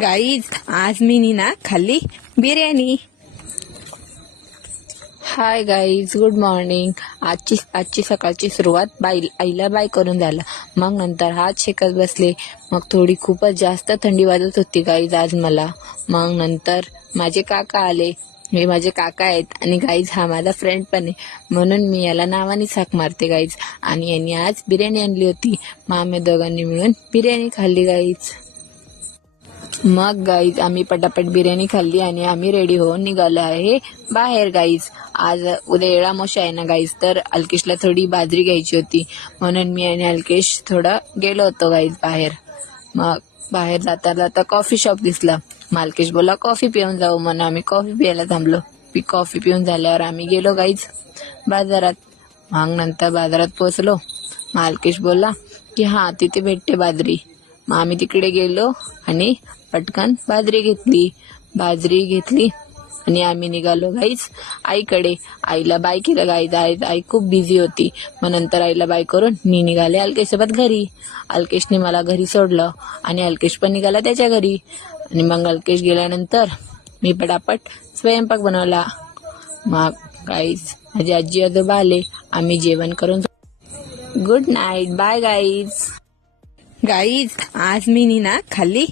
Guys आज मी ना खाल्ली biryani. Hi guys, good morning. आजची सकाळची सुरुवात आईला बाय करून झाला. मग नंतर हात शेकत बसले. मग थोडी खूपच जास्त थंडी वाजत होती गाईज आज मला. मग नंतर माझे काका आले. हे माझे काका आहेत आणि गाईज हा माझा फ्रेंड पण आहे, म्हणून मी याला नावाने हाक मारते गाईज. आणि यांनी आज बिर्याणी आणली होती. मग आम्ही दोघांनी मिळून बिर्याणी खाल्ली गाईज. मग गाईज आम्ही पटापट बिर्याणी खाल्ली आणि आम्ही रेडी होऊन निघालो आहे बाहेर गाईज. आज उद्या येळामोशा आहे ना गाईज, तर अल्केशला थोडी बाजरी घ्यायची होती, म्हणून मी आणि अल्केश थोडं गेलो होतो गाईज बाहेर. मग बाहेर जाता जाता कॉफी शॉप दिसला. मग अल्केश बोला कॉफी पिऊन जाऊ, म्हणून आम्ही कॉफी प्यायला थांबलो. कॉफी पिऊन झाल्यावर आम्ही गेलो गाईज बाजारात. मग नंतर बाजारात पोहोचलो. मग अल्केश बोलला की हा तिथे भेटते बाजरी. मग आम्ही तिकडे गेलो आणि पटकन बाजरी घेतली आणि आम्ही निघालो गाईज आईकडे. आईला बाय केलं गाईज. आई खूप बिझी होती. मग नंतर आईला बाय करून मी निघाले अल्केशसोबत घरी. अल्केशने मला घरी सोडलं आणि अल्केश पण निघाला त्याच्या घरी. आणि मग अल्केश गेल्यानंतर मी पटापट स्वयंपाक बनवला. मग गाईज माझी आजी आजोबा आले. आम्ही जेवण करून good night, bye guys. Guys आज मी ना खाल्ली